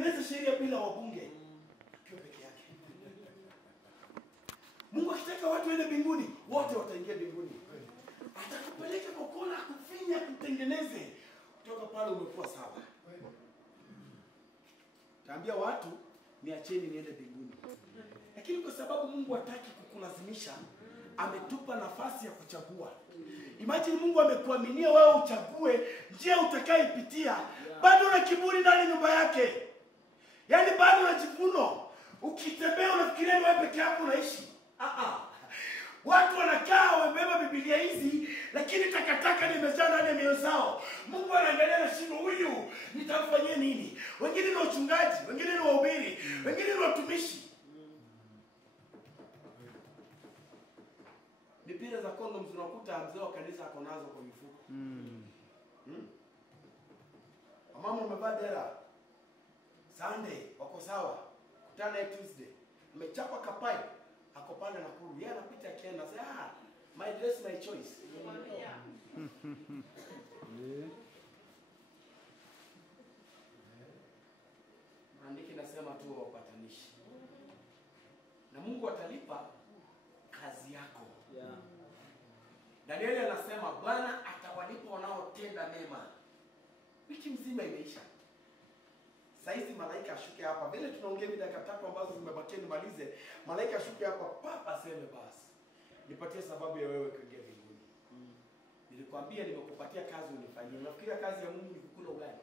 Neza sheria bila wabunge. Akiwa peke yake. Mungu akitaka watu waende mbinguni, wote wataingia mbinguni. Atakupeleka kwa kona, kufinya, kutengeneze. Kutoka pale umekuwa sawa. Taambia watu niacheni niende mbinguni. Lakini kwa sababu Mungu hataki kukulazimisha, ametupa nafasi ya kuchagua. Imagine Mungu amekuaminia wewe uchague njia utakayopitia, bado una kiburi ndani nyumba yake. Yaani bado una jivuno. Ukitembea unafikiria wewe peke yako unaishi. Watu wanakaa wamebeba Biblia hizi, lakini takataka limejaa ndani ya mioyo zao. Mungu anaangalia na shimo, huyu nitamfanyia nini? Wengine ni wachungaji, wengine ni wahubiri, wengine ni watumishi. Mipira za condoms unakuta mzee wa kanisa ako nazo kwa mifuko. Mama umevaa dera. Sunday wako sawa. Kutana Tuesday. Amechapa kapai. Ako pale na kuru. Yeye anapita akienda sasa, my dress my choice. Maandiko nasema tu wapatanishi. Na Mungu atalipa kazi yako. Danieli anasema Bwana atawalipa wanaotenda mema. Wiki mzima imeisha. Saizi malaika ashuke hapa. Vile tunaongea dakika 3 ambazo zimebakia nimalize. Malaika ashuke hapa papa aseme basi. Nipatie sababu ya wewe kuingia mbinguni. Nilikwambia nimekupatia kazi unifanyie. Unafikiria kazi ya Mungu ni kukula ugali?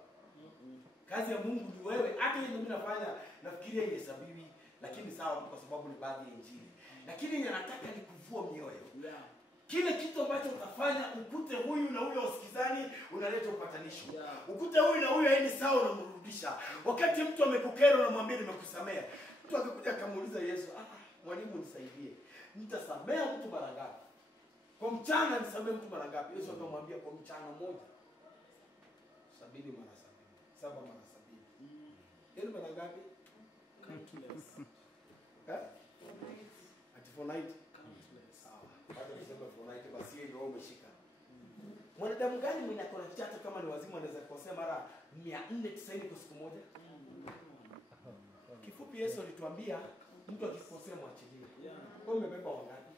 Kazi ya Mungu ni wewe. Hata ile mimi nafanya nafikiria ihesabiwi, lakini sawa kwa sababu ni baadhi ya injili. Lakini ninataka nikuvue mioyo. Kile kitu ambacho utafanya ukute huyu na huyo usikizani, unaleta upatanisho. Ukute huyu na huyo haini sawa, unamrudisha. Wakati mtu amekukera unamwambia nimekusamea. Mtu akikuja akamuuliza Yesu, mwalimu nisaidie. Nitasamea mtu mara ngapi? Kwa mchana nisamee mtu mara ngapi? Yesu akamwambia kwa mchana moja 70 mara 70. 7 mara 70. Hiyo mara ngapi? Countless. For night. Hata nisema for night basi hiyo ndio umeshika. Mwanadamu gani mwenye akona kichata kama ni wazimu anaweza kukosea mara 490 kwa siku moja? Kifupi Yesu alituambia mtu akikosea mwachilie. Wewe umebeba wangapi?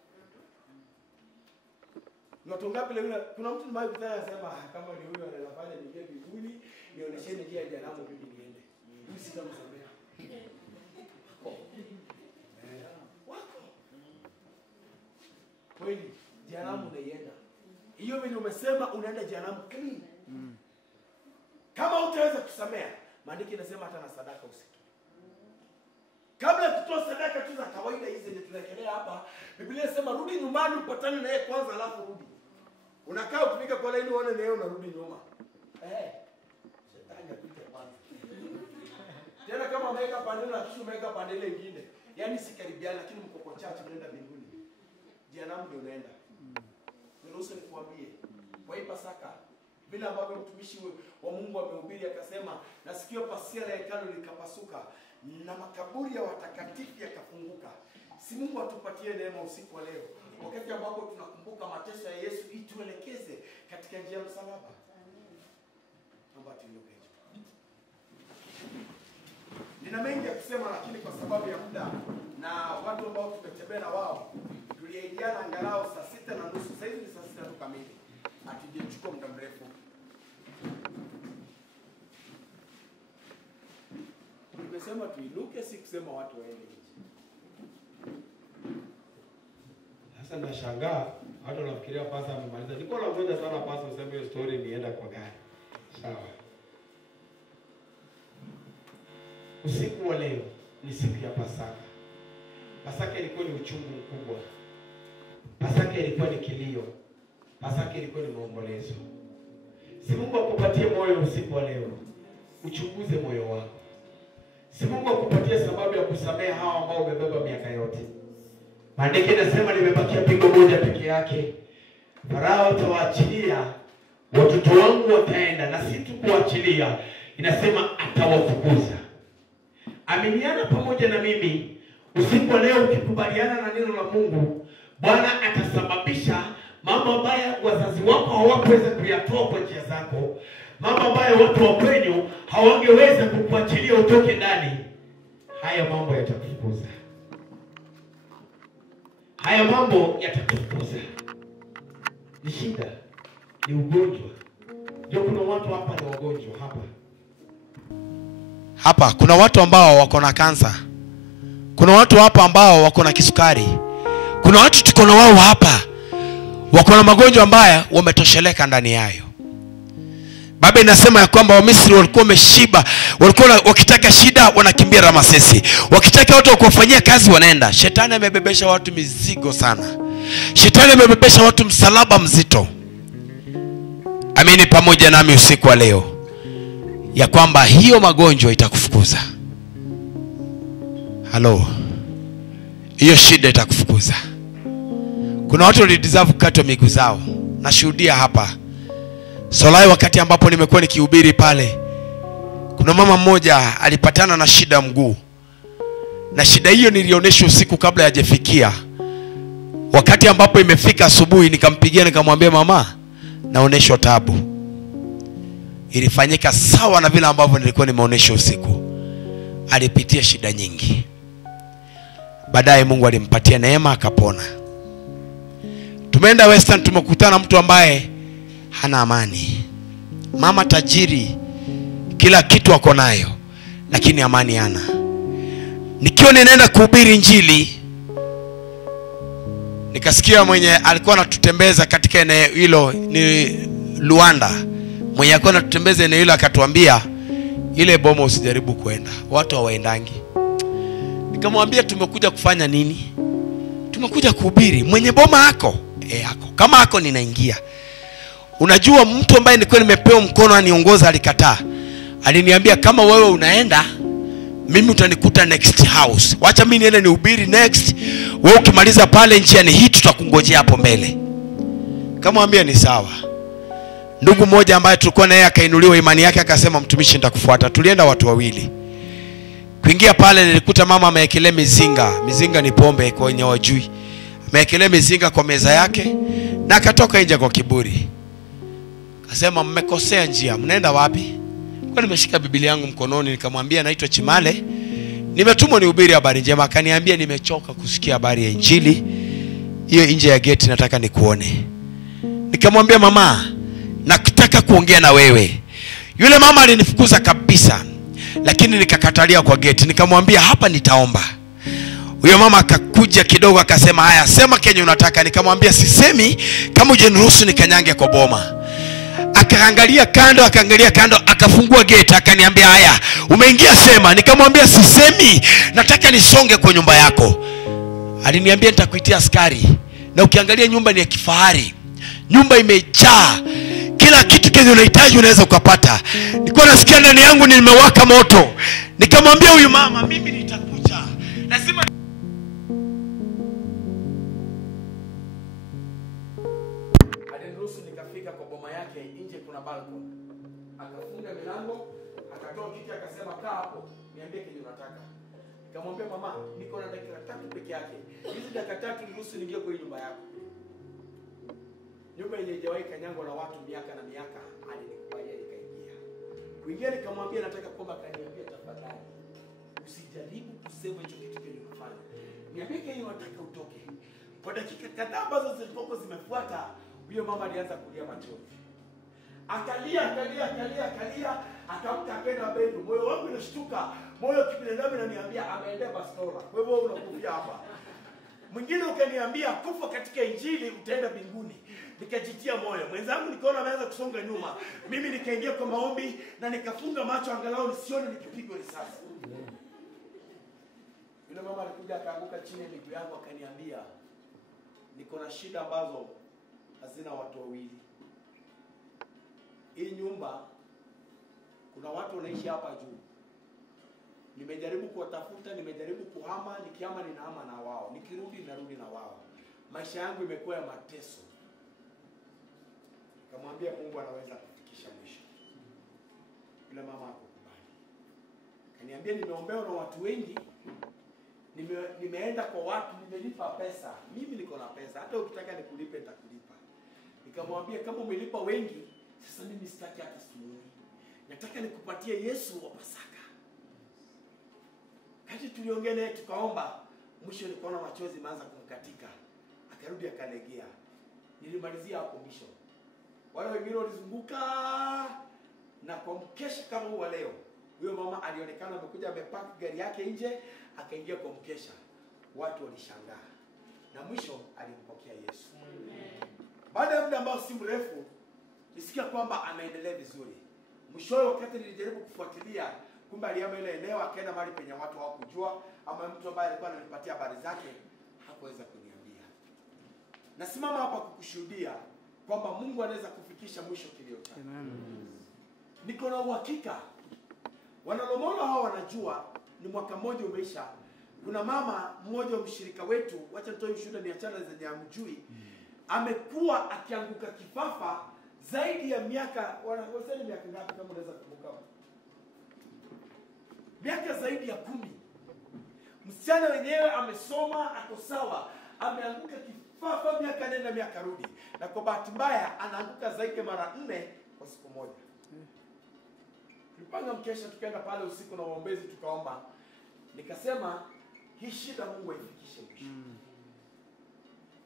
Ni watu ngapi leo? Kuna mtu mmoja kutana anasema kama ni huyo anafanya niingie mbinguni, nionyesheni njia ya jehanamu mimi niende. Mimi sitamsamea. Kweli jehanamu unaienda. Hiyo vile umesema unaenda jehanamu clean. Kama utaweza kusamea, maandiko inasema hata na sadaka usitoe. Kabla tutoe sadaka tu za kawaida hizi ndio tunaelekea hapa, Biblia inasema rudi nyumbani upatane na yeye kwanza alafu rudi. Unakaa ukifika kwa laini uone na yeye unarudi nyuma. Shetani apite kwanza. Tena kama umeweka pande na kisha umeweka pande ile nyingine. Yaani si karibiana lakini mko kwa chache mnaenda mbinguni. Jehanamu ndio unaenda. Niruhusu nikuambie, kwa hii Pasaka bila ambavyo mtumishi wa Mungu amehubiri akasema na sikio pasia la hekalu likapasuka na makaburi ya watakatifu yakafunguka. Si Mungu atupatie neema usiku wa leo, wakati ambapo tunakumbuka mateso ya Yesu, ituelekeze katika njia ya msalaba. Naomba tuinuke. Nina mengi ya kusema lakini kwa sababu ya muda na watu ambao tumetembea na wao tuliahidiana angalau saa 6:30. Sasa hivi ni saa 6 kamili. Hatujachukua muda mrefu. Nimesema tuinuke, si kusema watu waende nje. Sasa nashangaa watu wanafikiria pasa amemaliza. Niko na ngoja sana pasa useme hiyo story nienda kwa gari. Sawa. Usiku wa leo ni siku ya Pasaka. Pasaka ilikuwa ni uchungu mkubwa. Pasaka ilikuwa ni kilio. Pasaka ilikuwa ni maombolezo. Si Mungu akupatie moyo usiku wa leo. Uchunguze moyo wako. Si Mungu akupatie sababu ya kusamehe hao ambao umebeba miaka yote. Maandiko yanasema nimebakia pigo moja peke yake. Farao atawaachilia, watoto wangu wataenda, na si tu kuachilia, inasema atawafukuza. Aminiana pamoja na mimi usiku wa leo, ukikubaliana na neno la Mungu, Bwana atasababisha mambo ambayo wazazi wako hawakuweza kuyatoa kwa njia zako, mambo ambayo watu wa kwenyu hawangeweza kukuachilia utoke ndani, haya mambo yatakufukuza. Haya mambo yatakufukuza. Ni shida, ni ugonjwa. Ndio kuna watu hapa ni wagonjwa hapa. Hapa kuna watu ambao wako na kansa. Kuna watu hapa ambao wako na kisukari. Kuna watu tuko na wao hapa wako na magonjwa ambayo wametosheleka ndani yayo. Baba inasema ya kwamba Wamisri walikuwa wameshiba, walikuwa wakitaka shida wanakimbia Ramesesi, wakitaka watu kuwafanyia kazi wanaenda. Shetani amebebesha watu mizigo sana. Shetani amebebesha watu msalaba mzito. Amini pamoja nami usiku wa leo ya kwamba hiyo magonjwa itakufukuza. Halo. Hiyo shida itakufukuza. Kuna watu walideserve kukatwa miguu zao. Nashuhudia hapa Solai, wakati ambapo nimekuwa nikihubiri pale, kuna mama mmoja alipatana na shida mguu. Na shida hiyo nilionyeshwa usiku kabla hajafikia. Wakati ambapo imefika asubuhi nikampigia nikamwambia mama, naonyeshwa tabu. Ilifanyika sawa na vile ambavyo nilikuwa nimeonyeshwa usiku. Alipitia shida nyingi. Baadaye Mungu alimpatia neema akapona. Tumeenda Western, tumekutana mtu ambaye hana amani. Mama tajiri, kila kitu ako nayo, lakini amani hana. Nikiwa ninaenda kuhubiri injili, nikasikia mwenye alikuwa anatutembeza katika eneo hilo ni Luanda. Mwenye alikuwa anatutembeza eneo hilo akatuambia, ile boma usijaribu kwenda, watu hawaendangi. Nikamwambia tumekuja kufanya nini? Tumekuja kuhubiri. Mwenye boma hako? Hako. Kama hako ninaingia. Unajua mtu ambaye nilikuwa nimepewa mkono aniongoza alikataa. Aliniambia kama wewe unaenda, mimi utanikuta next house. Wacha mimi niende nihubiri next. Wewe ukimaliza pale njiani hii tutakungojea hapo mbele. Kamwambia ni sawa. Ndugu mmoja ambaye tulikuwa naye akainuliwa imani yake akasema mtumishi nitakufuata. Tulienda watu wawili. Kuingia pale nilikuta mama amewekelea mizinga. Mizinga ni pombe kwa wenye wajui. Amewekelea mizinga kwa meza yake na akatoka nje kwa kiburi. Akasema mmekosea njia, mnaenda wapi? Kwa nimeshika Biblia yangu mkononi nikamwambia naitwa Chimale. Nimetumwa nihubiri habari njema. Akaniambia nimechoka kusikia habari ya injili. Hiyo nje ya gate nataka nikuone. Nikamwambia mama, nakutaka kuongea na wewe. Yule mama alinifukuza kabisa. Lakini nikakatalia kwa gate. Nikamwambia hapa nitaomba. Huyo mama akakuja kidogo akasema haya sema kenye unataka. Nikamwambia sisemi kama hujaniruhusu nikanyange kwa boma. Akaangalia kando akafungua gate akaniambia haya umeingia sema. Nikamwambia sisemi, nataka nisonge kwa nyumba yako. Aliniambia nitakuitia askari. Na ukiangalia nyumba ni ya kifahari. Nyumba imejaa kila kitu kenye unahitaji unaweza ukapata. Nilikuwa nasikia ndani yangu nimewaka moto. Nikamwambia huyu mama mimi nitakuja. Lazima aliruhusu nikafika kwa boma yake. Nje kuna balcony. Akafunga milango, akatoa kiti akasema kaa hapo, niambie kile unataka. Nikamwambia mama, niko na dakika 3 peke yake. Hizi dakika 3 niruhusu niingie kwa nyumba yako. Nyumba ile haijawahi kanyangwa na watu miaka na miaka, alinikubalia nikaingia. Kuingia nikamwambia nataka kuomba, kaniambia tafadhali usijaribu kusema hicho kitu kile unafanya. Niambie kile unataka utoke. Kwa dakika kadhaa ambazo zilipokuwa zimefuata, huyo mama alianza kulia machozi. Akalia, akamka akaenda bendo. Moyo wangu unashtuka. Moyo kibinadamu unaniambia ameendea bastola. Kwa hivyo unakufia hapa. Mwingine ukaniambia kufa katika injili utaenda mbinguni. Nikajitia moyo. Mwenzangu nikaona ameanza kusonga nyuma. Mimi nikaingia kwa maombi na nikafunga macho angalau nisione nikipigwa risasi. Yule mama alikuja akaanguka chini ya miguu yangu akaniambia niko na shida ambazo hazina watu wawili. Hii nyumba kuna watu wanaishi hapa juu. Nimejaribu kuwatafuta, nimejaribu kuhama, nikihama ninahama na wao, nikirudi narudi na wao. Maisha yangu imekuwa ya mateso. Nikamwambia Mungu anaweza kufikisha mwisho. Yule mama akakubali. Kaniambia nimeombewa na watu wengi. Nimeenda kwa watu, nimelipa pesa. Mimi niko na pesa, hata ukitaka nikulipe nitakulipa. Nikamwambia kama umelipa wengi, sasa mimi sitaki hata simuoni. nataka nikupatie Yesu wa Pasaka. Kati tuliongea naye tukaomba, mwisho nikaona machozi maanza kumkatika. Akarudi akalegea. Nilimalizia hapo mwisho. Wale wengine walizunguka, na kwa mkesha kama huu leo, huyo mama alionekana amekuja amepaki gari yake nje, akaingia kwa mkesha. Watu walishangaa. Na mwisho alimpokea Yesu. Baada ya muda ambao si mrefu, nisikia kwamba anaendelea vizuri. Mwishowe wakati nilijaribu kufuatilia, kumbe aliama ile eneo akaenda mahali penye watu hawakujua, ama mtu ambaye alikuwa ananipatia habari zake hakuweza kuniambia. Nasimama hapa kukushuhudia kwamba Mungu anaweza kufikisha mwisho kilio chako. Niko na uhakika Wanalomolo hao wanajua ni mwaka mmoja umeisha. Kuna mama mmoja wa mshirika wetu, wacha nitoe ushuhuda ni achana zenye amjui. Amekuwa akianguka kifafa zaidi ya miaka, wanasema miaka ngapi kama unaweza kumbuka? Miaka zaidi ya 10. Msichana wenyewe amesoma, ako sawa, ameanguka kifafa miaka nenda miaka rudi. Na kwa bahati mbaya anaanguka zaidi mara 4 kwa siku moja. Tulipanga mkesha, tukaenda pale usiku na waombezi tukaomba. Nikasema hii shida Mungu aifikishe mwisho.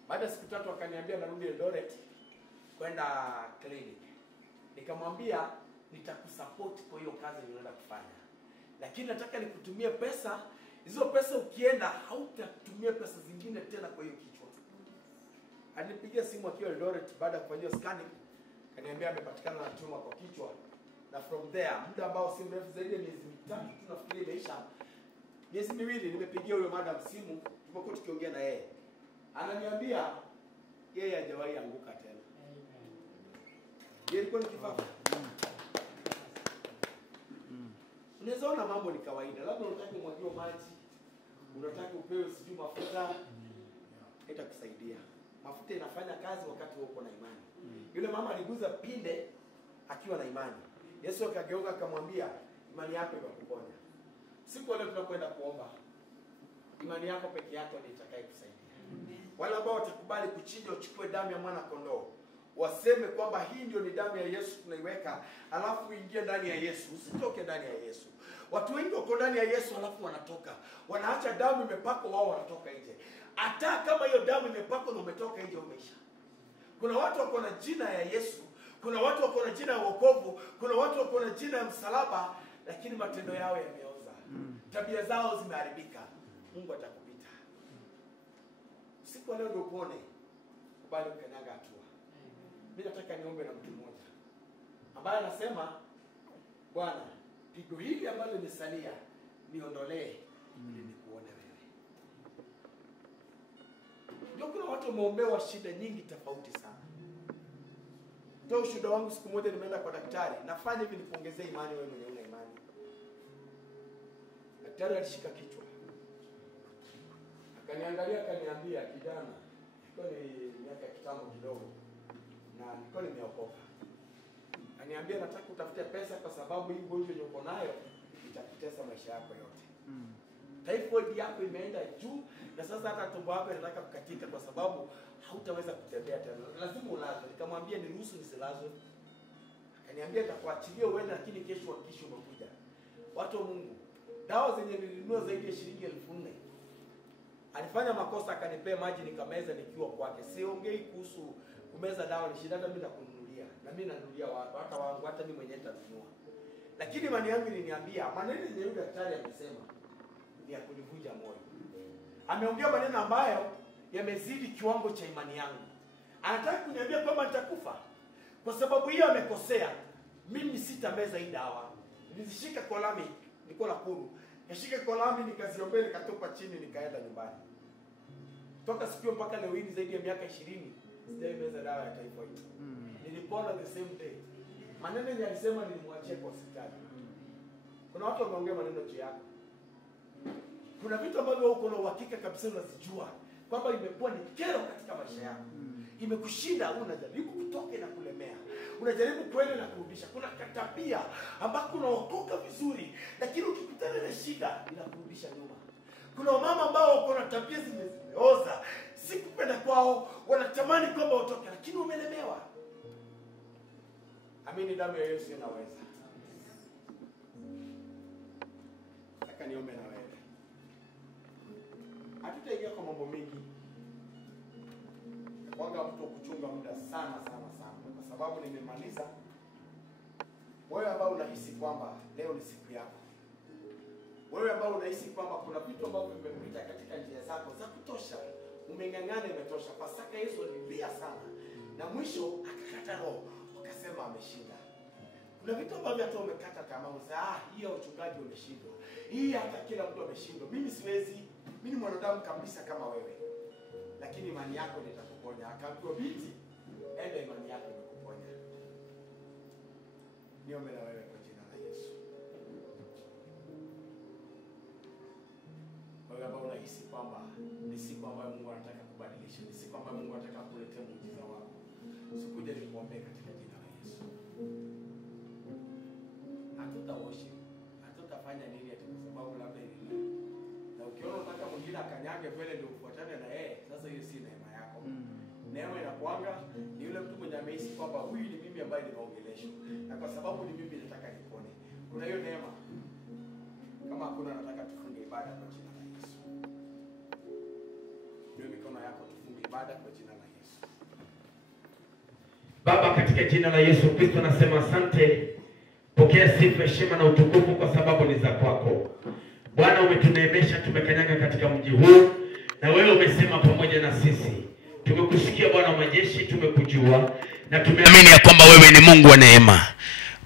Baada ya siku 3 akaniambia narudi Eldoret kwenda clinic. Nikamwambia nitakusupport kwa hiyo kazi ninaenda kufanya. Lakini nataka nikutumie pesa. Hizo pesa ukienda hautatumia pesa zingine tena kwa hiyo kichwa. Alinipigia simu akiwa Eldoret baada ya kufanyia scanning. Kaniambia amepatikana na tumor kwa kichwa. Na from there, muda ambao si mrefu zaidi ya miezi 3 tunafikiri imeisha. Miezi 2 nimepigia huyo madam simu, tulipokuwa tukiongea na yeye. Ananiambia yeye hajawahi anguka tena. Yeye alikuwa ni kifafa. Unaweza ona mambo ni kawaida. Labda unataka kumwagiwa maji, unataka upewe sijui mafuta, itakusaidia. Mafuta inafanya kazi wakati uko na imani. Yule mama aliguza pinde akiwa na imani. Yesu akageuka akamwambia, imani yako itakuponya. Siku leo tunakwenda kuomba. Imani yako peke yako ndiyo itakayokusaidia. Wale ambao watakubali kuchinja uchukue damu ya mwana kondoo, waseme kwamba hii ndio ni damu ya Yesu tunaiweka, alafu uingie ndani ya Yesu, usitoke ndani ya Yesu. Watu wengi wako ndani ya Yesu alafu wanatoka. Wanaacha damu imepakwa, wao wanatoka nje. Hata kama hiyo damu imepakwa na umetoka nje umeisha. Kuna watu wako na jina ya Yesu, kuna watu wako na jina ya wokovu, kuna watu wako na jina ya msalaba, lakini matendo yao yameoza. Tabia zao zimeharibika. Mungu atakupita. Siku leo ndio uone kubali ukanyaga hatua. Mimi nataka niombe na mtu mmoja ambaye anasema, Bwana, pigo hili ambalo limesalia niondolee ili nikuone wewe. Ndio kuna watu wameombewa shida nyingi tofauti sana. Ndio ushuhuda wangu, siku moja nimeenda kwa daktari, nafanya hivi nikuongezee imani wewe mwenye una imani. Daktari alishika kichwa. Akaniangalia akaniambia, kijana, iko ni miaka kitambo kidogo na niko nimeokoka. Akaniambia nataka utafute pesa kwa sababu hii ugonjwa uko nayo itakutesa maisha yako yote. Typhoid yako imeenda juu na sasa hata tumbo yako inataka kukatika kwa sababu hautaweza kutembea tena. Lazima ulazwe. Nikamwambia niruhusu nisilazwe. Akaniambia nitakuachilia uende lakini kesho umekuja. Watu wa Mungu, dawa zenye nilinunua zaidi ya shilingi 4,000. Alifanya makosa akanipea maji nikameza nikiwa kwake. Siongei kuhusu kumeza dawa, ni shida, hata mimi nakununulia. Na mimi nanunulia watu, hata wangu, hata mimi mwenyewe nitanunua. Lakini imani yangu iliniambia, maneno yenye yule daktari amesema ni ya kunivunja moyo. Ameongea maneno ambayo yamezidi kiwango cha imani yangu. Anataka kuniambia kwamba nitakufa. Kwa sababu hiyo amekosea. Mimi sitameza hii dawa. Nilishika kwa lami, niko Nakuru. Nishika kwa lami nikaziombea nikatoka chini nikaenda nyumbani. Toka siku mpaka leo hii zaidi ya miaka 20 sijaimeza dawa ya typhoid. Nilipona the same day. Maneno yenye alisema nilimwachia kwa hospitali. Kuna watu wameongea maneno juu yako. Kuna vitu ambavyo uko na uhakika kabisa unazijua kwamba imekuwa ni kero katika maisha yako. Imekushinda, unajaribu kutoka na kulemea. Unajaribu kwenda na kurudisha. Kuna tabia ambako unaokoka vizuri, lakini ukikutana na shida inakurudisha nyuma. Kuna mama ambao wako na tabia zimeoza, si kupenda kwao, wanatamani kwamba utoke lakini umelemewa. Amini damu ya Yesu inaweza. nataka niombe na wewe. Hatutaingia kwa mambo mengi. Kwanga mtu kuchunga muda sana kwa sababu nimemaliza. Wewe ambao unahisi kwamba leo ni siku yako. Wewe ambao unahisi kwamba kuna vitu ambavyo vimepita katika njia zako za kutosha. Umeng'ang'ana imetosha. Pasaka Yesu alilia sana. Na mwisho akakata roho, akasema ameshinda. Kuna vitu ambavyo hata umekata tamaa, hiyo uchungaji umeshindwa. Hii hata kila mtu ameshindwa. Mimi siwezi, mimi ni mwanadamu kabisa kama wewe. Lakini imani yako itakuponya. Akaambiwa binti, enda imani yako itakuponya. Niombe na wewe kwa jina la Yesu. Wewe ambao unahisi kwamba ni siku ambayo Mungu anataka kubadilisha, ni siku ambayo Mungu anataka kuletea muujiza wako. Sikuja nikuombee katika jina la Yesu. Hatutaoshi, hatutafanya nini ati kwa sababu labda ni na ukiona unataka mwingine akanyage mbele ndio ufuatane na yeye, sasa hiyo si neema yako. Neema inakuanga ni yule mtu mwenye amehisi kwamba huyu ni mimi ambaye nimeongeleshwa, na kwa sababu ni mimi nataka nipone. Kuna hiyo neema. Kama hakuna, nataka tufunge ibada kwa jina la Yesu. Ndio mikono yako, tufunge ibada kwa jina la Yesu. Baba, katika jina la Yesu Kristo nasema asante. Pokea sifa, heshima na utukufu kwa sababu ni za kwako. Bwana, umetuneemesha, tumekanyaga katika mji huu na wewe umesema pamoja na sisi. Tumekusikia Bwana wa majeshi, tumekujua na tumeamini ya kwamba wewe ni Mungu wa neema.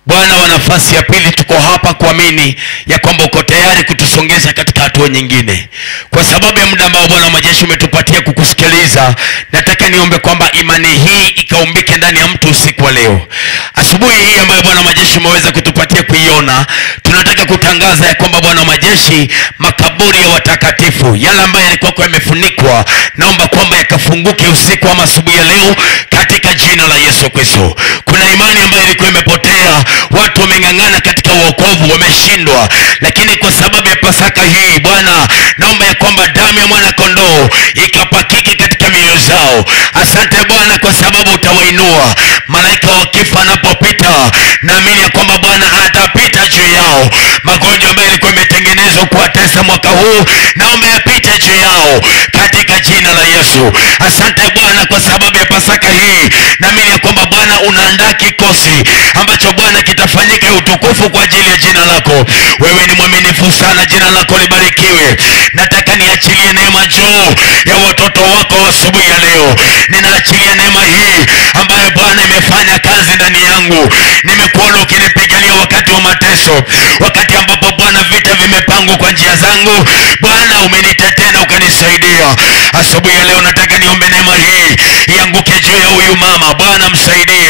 Bwana wa nafasi ya pili, tuko hapa kuamini ya kwamba uko tayari kutusongeza katika hatua nyingine. Kwa sababu ya muda ambao Bwana wa majeshi umetupatia kukusikiliza, nataka niombe kwamba imani hii ikaumbike ndani ya mtu usiku wa leo. Asubuhi hii ambayo Bwana wa majeshi umeweza kutupatia kuiona, tunataka kutangaza ya kwamba Bwana wa majeshi, makaburi ya watakatifu yale ambayo yalikuwa yamefunikwa, naomba kwamba yakafunguke usiku wa asubuhi ya leo katika jina la Yesu Kristo. Kuna imani ambayo ilikuwa imepotea, watu wameng'ang'ana katika wokovu, wameshindwa, lakini kwa sababu ya Pasaka hii Bwana, naomba ya kwamba damu ya mwana kondoo ikapakike katika mioyo zao. Asante Bwana kwa sababu utawainua. Malaika wa kifo anapopita, naamini ya kwamba Bwana atapita juu yao. Magonjwa ambayo yalikuwa yametengenezwa kuwatesa mwaka huu, naomba yapite juu yao katika jina la Yesu. Asante Bwana kwa sababu ya Pasaka hii. Naamini ya kwamba Bwana unaandaa kikosi ambacho Bwana kitafanyika utukufu kwa ajili ya jina lako. Wewe ni mwaminifu sana, jina lako libarikiwe. Nataka niachilie neema juu ya watoto wako asubuhi ya leo. Ninaachilia neema hii ambayo Bwana imefanya kazi ndani yangu. Nimekuona ukinipigania wakati wa mateso, wakati ambapo Bwana vita vimepangwa kwa njia zangu. Bwana umenitetea na ukanisaidia. Asubuhi ya leo nataka niombe neema hii ianguke juu ya huyu mama. Bwana msaidie.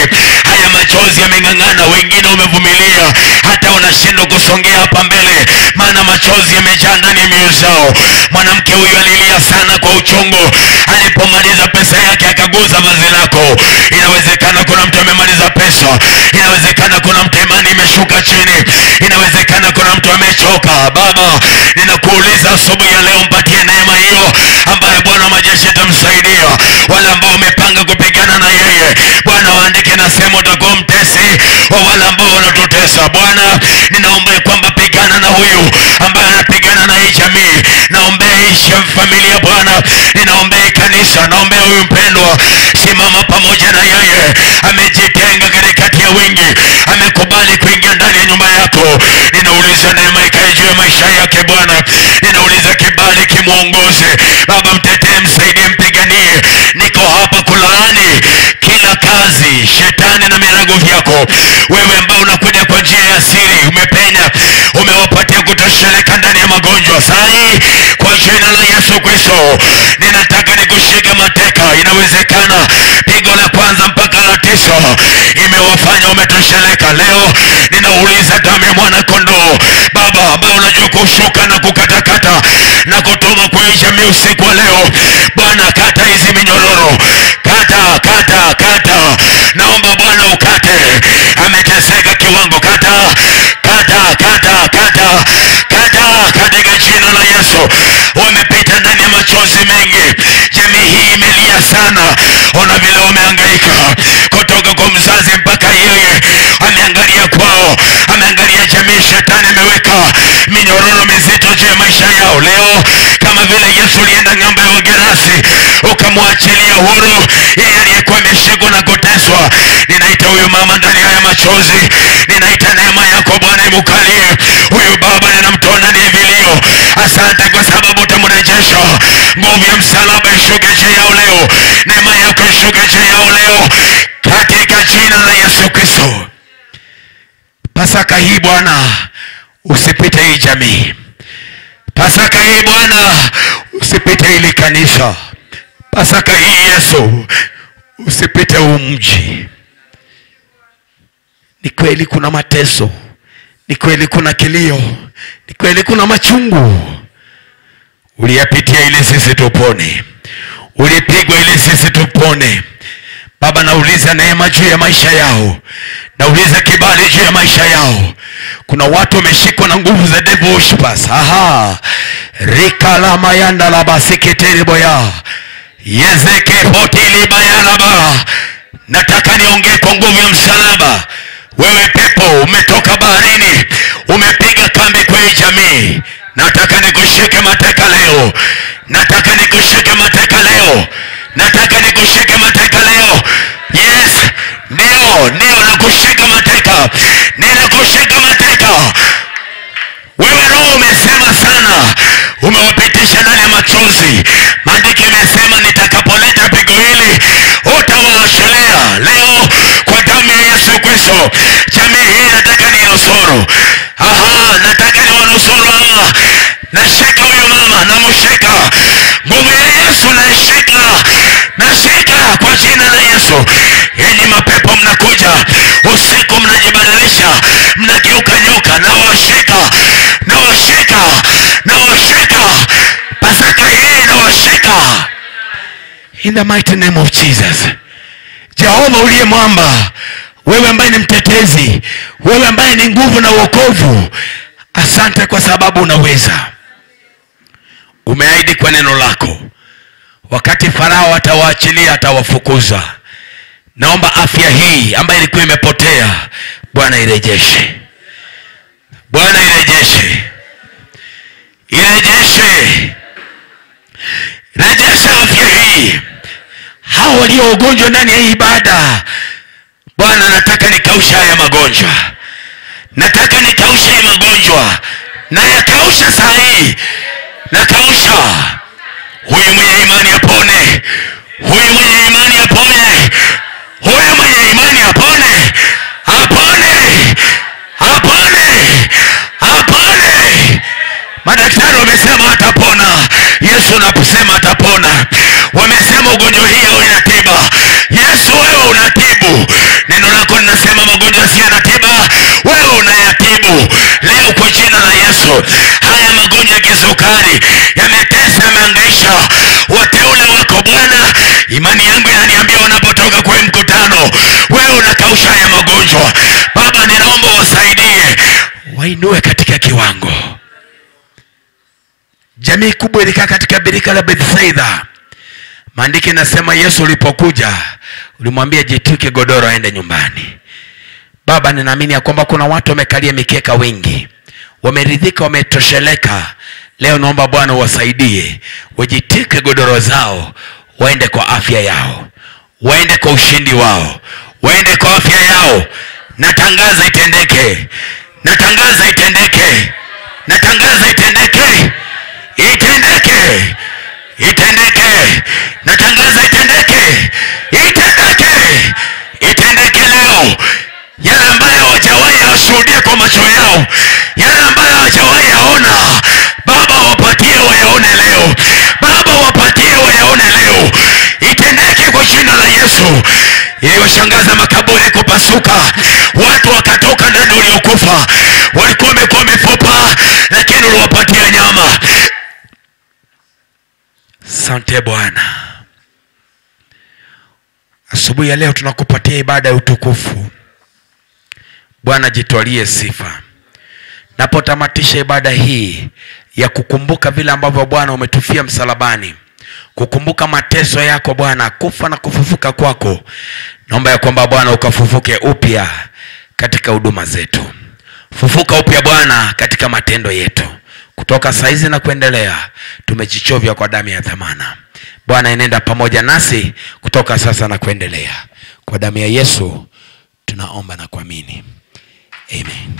Haya machozi yameng'ang'ana, wengine umevumilia hata wanashindwa kusongea hapa mbele, maana machozi yamejaa ndani ya mioyo zao. Mwanamke huyu alilia sana kwa uchungu, alipomaliza pesa yake akaguza vazi lako. Inawezekana kuna mtu amemaliza pesa, inawezekana kuna mtu imani imeshuka chini, inawezekana kuna mtu amechoka. Baba, ninakuuliza asubuhi ya leo, mpatie neema hiyo ambaye Bwana majeshi atamsaidia. Wale ambao wamepanga kupigana na yeye, Bwana waandike na sema utakuwa mtesi wa wale ambao wanatutesa. Bwana, ninaomba kwamba pigana na huyu ambaye anapigana na hii jamii. Naomba hii familia Bwana, ninaomba kanisa, naomba huyu mpendwa, simama pamoja na yeye. Amejitenga katikati ya wengi, amekubali kuingia ndani ya nyumba yako. Ninauliza neema ikae juu ya maisha yake Bwana. Ninauliza kibali kimuongoze. Baba mtetee, msaidie, mpiganie. Niko hapa kulaani kila kazi shetani na mirago vyako. Wewe ambao unakuja kwa njia ya siri, umepenya, umewapatia kutosheleka ndani ya magonjwa. Sai kwa jina la Yesu Kristo, ninataka nikushike mateka. Inawezekana pigo la kwanza mpaka la 9 imewafanya umetosheleka. Leo ninauliza damu ya mwana kondoo Baba, ambao unajua kushuka na kukatakata na kutuma kwa jamii usiku wa leo. Bwana, kata hizi minyororo, kata. Naomba Bwana ukate. Ameteseka kiwango, kata katika jina la Yesu. Wamepita ndani ya machozi mengi, jamii hii imelia sana. Ona vile wamehangaika kutoka kwa mzazi mpaka yeye ameangalia kwao, ameangalia jamii. Shetani ameweka minyororo mizito ukamwachilia huru yeye aliyekuwa ameshikwa na kuteswa. Ninaita huyu mama ndani ya machozi, ninaita neema yako Bwana imukalie huyu baba, ninamtoa ndani ya vilio. Asante kwa sababu utamrejesha. Nguvu ya msalaba ishuke juu yao leo, neema yako ishuke juu yao leo katika jina la Yesu Kristo. Pasaka hii Bwana usipite hii jamii. Pasaka hii Bwana usipite hili kanisa. Pasaka hii Yesu usipite huu mji. Ni kweli kuna mateso, ni kweli kuna kilio, ni kweli kuna machungu. Uliyapitia ili sisi tupone, ulipigwa ili sisi tupone. Baba, nauliza neema juu ya maisha yao, nauliza kibali juu ya maisha yao. Kuna watu wameshikwa na nguvu za devil worshippers. Rika la mayanda la basiketeri boya yezeke potili bayana ba. Nataka niongee kwa nguvu ya msalaba. Wewe pepo umetoka baharini, umepiga kambi kwa jamii. Nataka nikushike mateka leo. Nataka nikushike mateka leo. Nataka nikushike mateka leo. Yes, ndio nakushika mateka. Ninakushika mateka. Wewe roho umesema sana, umewapitisha ndani ya machozi. Maandiko imesema nitakapoleta pigo hili utawaashiria. Leo kwa damu ya Yesu Kristo, jamii hii nataka ninusuru. Nataka niwanusuru. Nashika huyu mama, namshika. Nguvu ya Yesu nashika kwa jina la Yesu. Yenye mapepo mnakuja usiku, mnajibadilisha, mnageuka nyoka. Nawashika. Pasaka hii nawashika. In the mighty name of Jesus. Jehova uliye mwamba, wewe ambaye ni mtetezi, wewe ambaye ni nguvu na wokovu, asante kwa sababu unaweza. Umeahidi kwa neno lako, wakati Farao atawaachilia atawafukuza. Naomba afya hii ambayo ilikuwa imepotea, Bwana irejeshe. Bwana irejeshe. Rejesha afya hii. Hao walio ugonjwa ndani ya ibada, Bwana nataka nikausha haya magonjwa. Nataka nikausha haya magonjwa. Na yakausha saa hii. Nakausha. Huyu mwenye imani apone. Huyu mwenye imani apone. Huyu mwenye imani apone. Apone. Madaktari wamesema atapona. Yesu naposema atapona. Wamesema ugonjwa hii hauna tiba. Yesu wewe unatibu. Neno lako linasema magonjwa si yana tiba, wewe unayatibu. Leo kwa jina la Yesu, haya magonjwa ya kisukari yametesa, yameangaisha wateule wako Bwana. Imani yangu inaniambia wanapotoka kwa mkutano, wewe unakausha haya magonjwa. Baba, ninaomba wasaidie, wainue katika kiwango. Jamii kubwa ilikaa katika birika la Bethsaida. Maandiko yanasema Yesu ulipokuja ulimwambia jitwike godoro aende nyumbani. Baba, ninaamini ya kwamba kuna watu wamekalia mikeka wengi, wameridhika, wametosheleka. Leo naomba Bwana uwasaidie, wajitwike godoro zao, waende kwa afya yao, waende kwa ushindi wao, waende kwa afya yao. Natangaza itendeke. Natangaza itendeke. Natangaza itendeke. Natangaza itendeke. Itendeke leo. Yale ambayo hawajawahi yashuhudia kwa macho yao, yale ambayo hawajawahi yaona, Baba wapatie wayaone leo. Baba wapatie wayaone leo. Itendeke kwa jina la Yesu. Iliwashangaza makaburi kupasuka, watu wakatoka ndani waliokufa. Walikuwa wamekuwa mifupa, lakini uliwapatia nyama. Asante Bwana. Asubuhi ya leo tunakupatia ibada ya utukufu. Bwana jitwalie sifa. Napotamatisha ibada hii ya kukumbuka vile ambavyo Bwana umetufia msalabani, kukumbuka mateso yako Bwana, kufa na kufufuka kwako, naomba ya kwamba Bwana ukafufuke upya katika huduma zetu. Fufuka upya Bwana katika matendo yetu. Kutoka saizi na kuendelea tumejichovya kwa damu ya dhamana. Bwana enenda pamoja nasi kutoka sasa na kuendelea. Kwa damu ya Yesu tunaomba na kuamini. Amen.